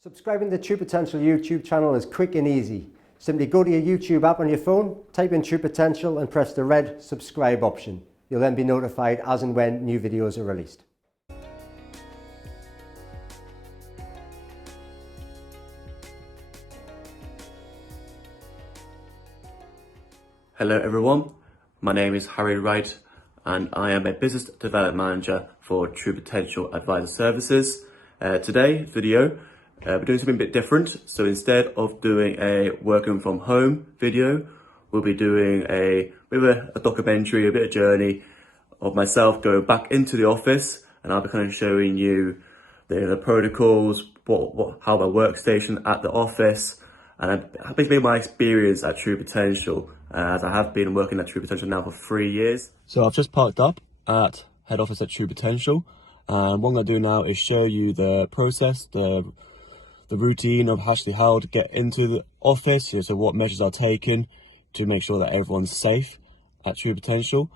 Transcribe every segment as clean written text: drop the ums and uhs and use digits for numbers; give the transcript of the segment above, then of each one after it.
Subscribing to the True Potential YouTube channel is quick and easy. Simply go to your YouTube app on your phone, type in True Potential and press the red subscribe option. You'll then be notified as and when new videos are released. Hello everyone, my name is Harry Wright and I am a Business Development Manager for True Potential Advisor Services. Today's video, we're doing something a bit different. So instead of doing a working from home video, we'll be doing a bit of a documentary, a bit of journey of myself going back into the office, and I'll be kind of showing you the protocols, how my workstation at the office, and basically my experience at True Potential, as I have been working at True Potential now for 3 years. So I've just parked up at head office at True Potential, and what I'm going to do now is show you the process, the routine of actually how to get into the office, so what measures are taken to make sure that everyone's safe at True Potential.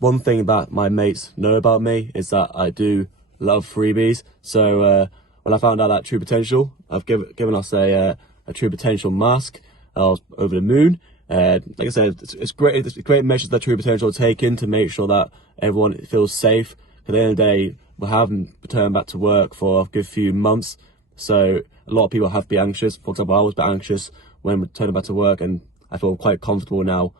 One thing that my mates know about me is that I do love freebies. So when I found out at True Potential, I've given us a True Potential mask. I was over the moon. Like I said, it's great measures that True Potential are taking to make sure that everyone feels safe. At the end of the day, we haven't returned back to work for a good few months, so a lot of people have been anxious. For example, I was a bit anxious when returning back to work, and I feel quite comfortable now,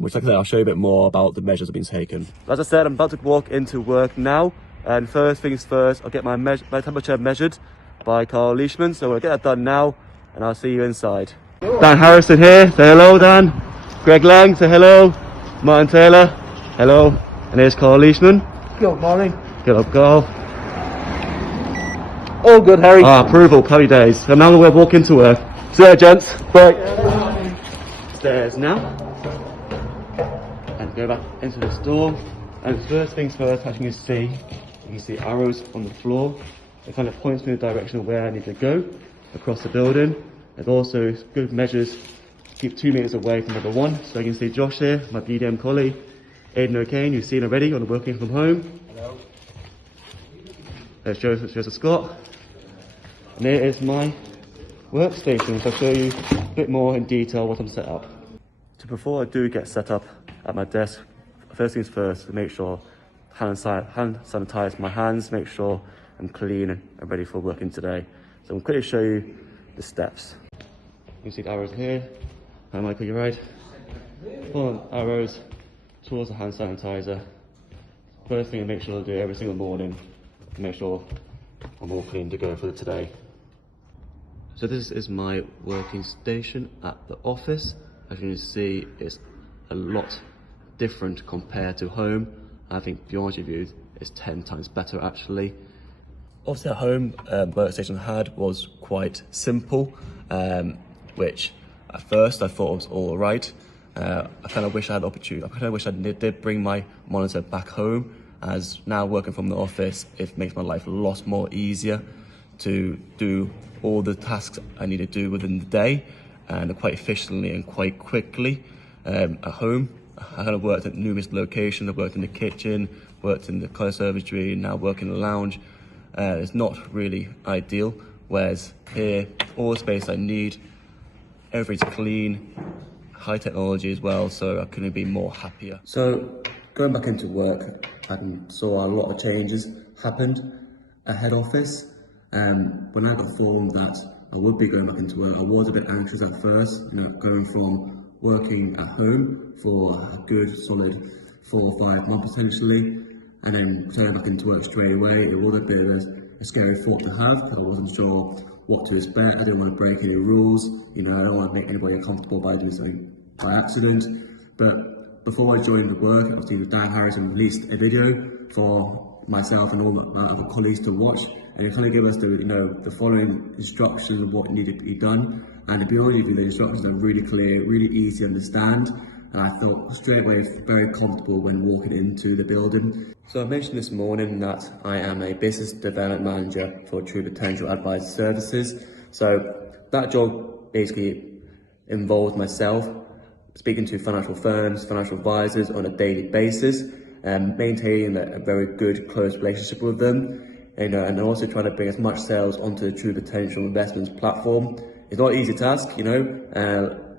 which, like I said, I'll show you a bit more about the measures that have been taken. As I said, I'm about to walk into work now, and first things first, I'll get my temperature measured by Carl Leishman, so we'll get that done now, and I'll see you inside. Dan Harrison here, say hello Dan. Greg Lang, say hello. Martin Taylor, hello. And here's Carl Leishman. Good morning. Get up, Carl. All good, Harry. Approval, happy days. So now we're walking to work. See ya, gents. Bye. Stairs now. And go back into the store. And first things first, as you can see arrows on the floor. It kind of points me in the direction of where I need to go across the building. There's also good measures to keep 2 meters away from number one. So you can see Josh here, my BDM colleague. Aidan O'Kane, you've seen already on the working from home. Hello. There's Joseph Scott. And here is my workstation, so I'll show you a bit more in detail what I'm set up. So before I do get set up at my desk, first things first, to make sure hand sanitize my hands, make sure I'm clean and ready for working today. So I'm quickly show you the steps. You can see the arrows here. And Michael, you're right. Follow arrows towards the hand sanitizer. First thing I make sure I do every single morning to make sure I'm all clean to go for today. So this is my working station at the office. As you can see, it's a lot different compared to home. I think, to be honest with you, it's 10 times better actually. Obviously at home, workstation I had was quite simple, which at first I thought was all right. I kind of wish I had the opportunity. I kind of wish I did bring my monitor back home, as now working from the office, it makes my life a lot more easier to do all the tasks I need to do within the day, and quite efficiently and quite quickly. At home, I kind of worked at numerous locations. I worked in the kitchen, worked in the conservatory, now work in the lounge. It's not really ideal, whereas here, all the space I need, everything's clean, high technology as well, so I couldn't be more happier. So going back into work, I saw a lot of changes happened at head office. When I got informed that I would be going back into work, I was a bit anxious at first, going from working at home for a good solid 4 or 5 months potentially, and then turning back into work straight away. It was a bit of a scary thought to have, because I wasn't sure what to expect. I didn't want to break any rules, I don't want to make anybody uncomfortable by doing something by accident. But before I joined the work, obviously Dan Harrison released a video for myself and all the other colleagues to watch, and it kind of gave us the following instructions of what needed to be done. And to be honest with you, the instructions are really clear, really easy to understand, and I felt straight away very comfortable when walking into the building. So I mentioned this morning that I am a Business Development Manager for True Potential Advisor Services. So that job basically involves myself speaking to financial firms, financial advisors on a daily basis, and maintaining a very good, close relationship with them. and also trying to bring as much sales onto the True Potential Investments platform. It's not an easy task,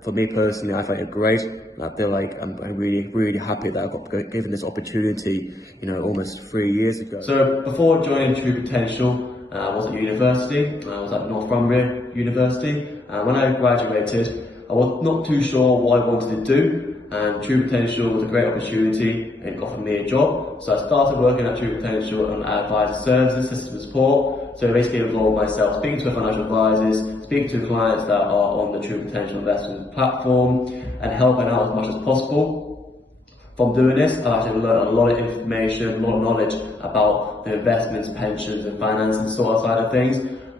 for me personally, I find it great. I feel like I'm really, really happy that I got given this opportunity, almost 3 years ago. So before joining True Potential, I was at university. I was at Northumbria University. When I graduated, I was not too sure what I wanted to do. And True Potential was a great opportunity and it offered me a job. So I started working at True Potential on advisor services, system support. So basically involved myself speaking to financial advisors, speaking to clients that are on the True Potential Investment platform and helping out as much as possible. From doing this, I've actually learned a lot of information, a lot of knowledge about the investments, pensions and finance and sort of side of things.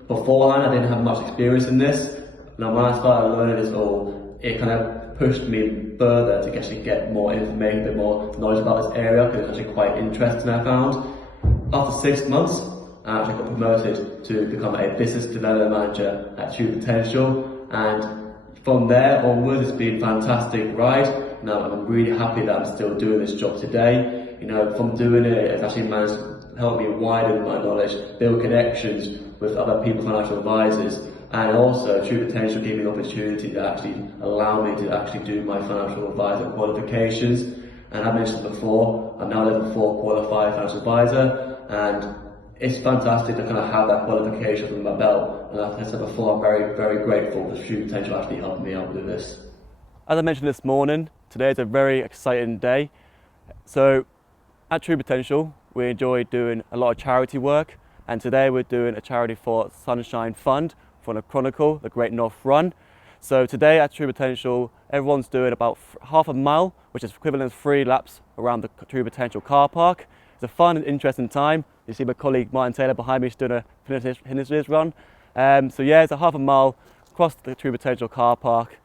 Beforehand, I didn't have much experience in this. Now when I started learning this all, it kind of pushed me further to actually get more information, a bit more knowledge about this area because it's actually quite interesting, I found. After 6 months, I actually got promoted to become a business development manager at True Potential, and from there onwards it's been a fantastic ride. Now I'm really happy that I'm still doing this job today. From doing it, it's actually managed to help me widen my knowledge, build connections with other people, financial advisors. And also, True Potential gave me the opportunity to actually allow me to actually do my financial advisor qualifications. And I mentioned before, I'm now level 4 qualified financial advisor, and it's fantastic to kind of have that qualification under my belt. And like I said before, I'm very, very grateful for True Potential actually helping me out with this. As I mentioned this morning, today is a very exciting day. So at True Potential, we enjoy doing a lot of charity work, and today we're doing a charity for Sunshine Fund for the Chronicle, the Great North Run. So today at True Potential, everyone's doing about half a mile, which is equivalent to 3 laps around the True Potential car park. It's a fun and interesting time. You see my colleague Martin Taylor behind me is doing a finish his run. So yeah, it's a half a mile across the True Potential car park.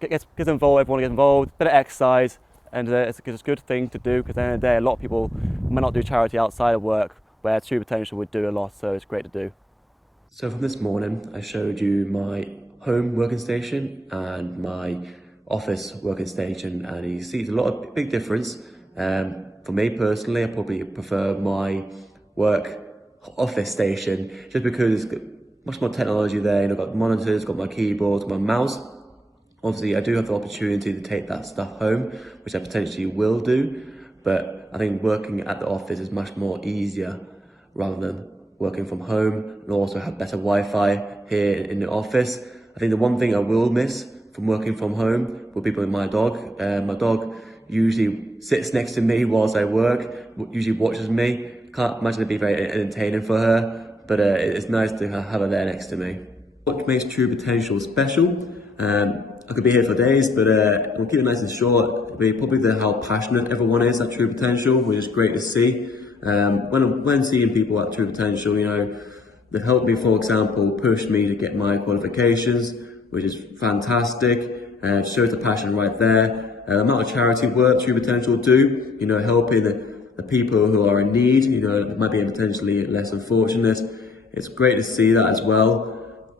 Gets involved, everyone gets involved, bit of exercise, and it's a good thing to do because at the end of the day, a lot of people might not do charity outside of work, where True Potential would do a lot, so it's great to do. So from this morning, I showed you my home working station and my office working station, and you see there's a big difference. For me personally, I probably prefer my work office station just because there's much more technology there. I've got monitors, got my keyboard, got my mouse. Obviously, I do have the opportunity to take that stuff home, which I potentially will do, but I think working at the office is much more easier rather than working from home, and also have better Wi-Fi here in the office. I think the one thing I will miss from working from home would be with my dog. My dog usually sits next to me whilst I work, usually watches me. Can't imagine it'd be very entertaining for her, but it's nice to have her there next to me. What makes True Potential special? I could be here for days, but we'll keep it nice and short. It'll be probably how passionate everyone is at True Potential, which is great to see. When seeing people at True Potential, they've helped me, for example, push me to get my qualifications, which is fantastic. Shows the passion right there. The amount of charity work True Potential do, helping the people who are in need, might be potentially less unfortunate. It's great to see that as well.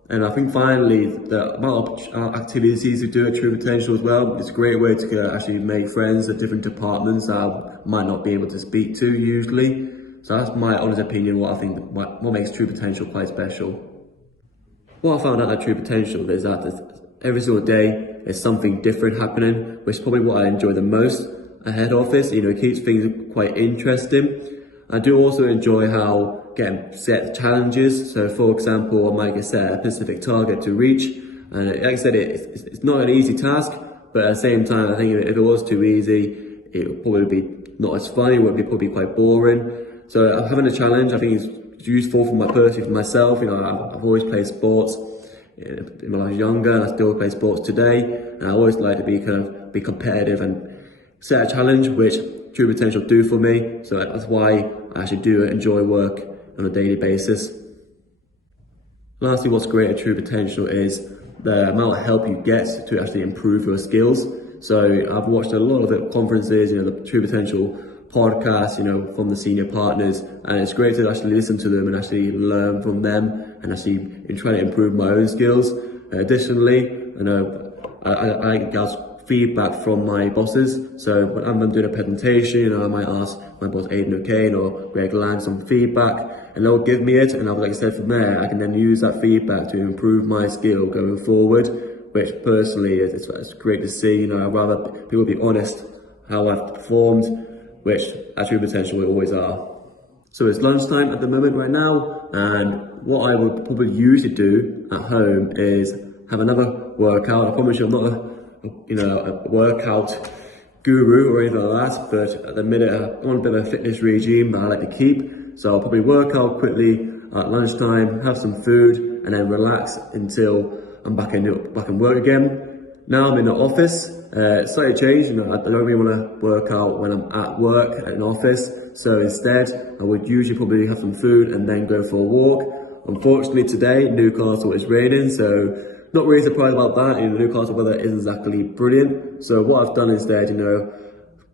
And I think finally, the amount of activities we do at True Potential as well, it's a great way to actually make friends at different departments that I might not be able to speak to usually. So that's my honest opinion, what I think what makes True Potential quite special. What I found out at True Potential is that every single day there's something different happening, which is probably what I enjoy the most at head office. It keeps things quite interesting. I do also enjoy how getting set challenges. So for example, I might get set a specific target to reach. And like I said, it's not an easy task, but at the same time, I think if it was too easy, it would probably be not as funny, it would be probably quite boring. So having a challenge, I think is useful for myself. I've always played sports when I was younger, and I still play sports today. And I always like to be competitive and set a challenge, which True Potential do for me. So that's why I actually do enjoy work on a daily basis. Lastly, what's great at True Potential is the amount of help you get to actually improve your skills. So I've watched a lot of the conferences, the True Potential podcasts, from the senior partners, and it's great to actually listen to them and actually learn from them and actually try to improve my own skills. Additionally, I feedback from my bosses. So when I'm doing a presentation, I might ask my boss Aidan O'Kane or Greg Lang some feedback, and they'll give me it, and like I said, from there I can then use that feedback to improve my skill going forward, which personally it's great to see. I'd rather people be honest how I've performed, which at True Potential we always are. So it's lunchtime at the moment right now, and what I would probably usually do at home is have another workout. I promise you I'm not a workout guru or anything like that, but at the minute I'm on a bit of a fitness regime that I like to keep. So I'll probably work out quickly at lunchtime, have some food, and then relax until I'm back in work again. Now I'm in the office. Slightly changed. I don't really want to work out when I'm at work at an office. So instead, I would usually probably have some food and then go for a walk. Unfortunately today, Newcastle is raining, so not really surprised about that. Newcastle weather isn't exactly brilliant. So what I've done instead,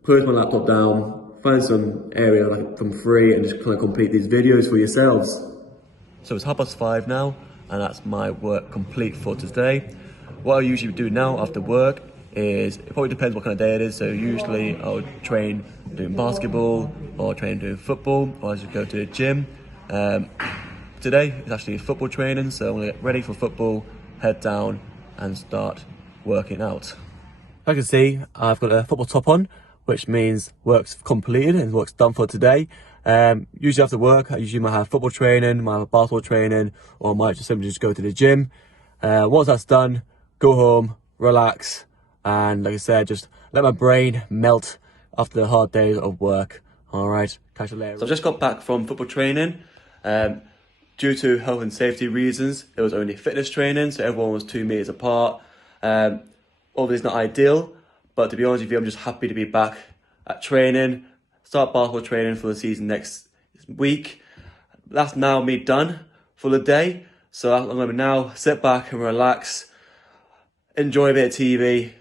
close my laptop down, find some area from free, and just kind of complete these videos for yourselves. So it's 5:30 now, and that's my work complete for today. What I usually do now after work is, it probably depends what kind of day it is. So usually I'll train doing basketball, or train doing football, or I just go to the gym. Today it's actually football training, so I'm gonna get ready for football, head down and start working out. As you can see, I've got a football top on, which means work's completed and work's done for today. Usually after work, I usually might have football training, might have basketball training, or I might just simply just go to the gym. Once that's done, go home, relax, and like I said, just let my brain melt after the hard days of work. All right, catch you later. So I've just got back from football training. Due to health and safety reasons, it was only fitness training, so everyone was 2 meters apart. Obviously not ideal, but to be honest with you, I'm just happy to be back at training, start basketball training for the season next week. That's now me done for the day, so I'm going to now sit back and relax, enjoy a bit of TV.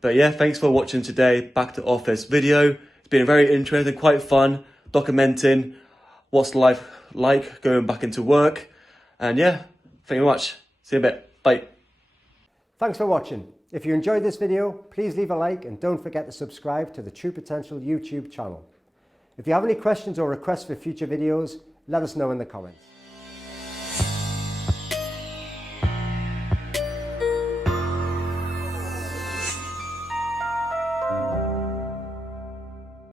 But yeah, thanks for watching today back to office video. It's been very interesting, quite fun, documenting what's life like going back into work. And yeah, thank you very much. See you in a bit. Bye. Thanks for watching. If you enjoyed this video, please leave a like and don't forget to subscribe to the True Potential YouTube channel. If you have any questions or requests for future videos, let us know in the comments.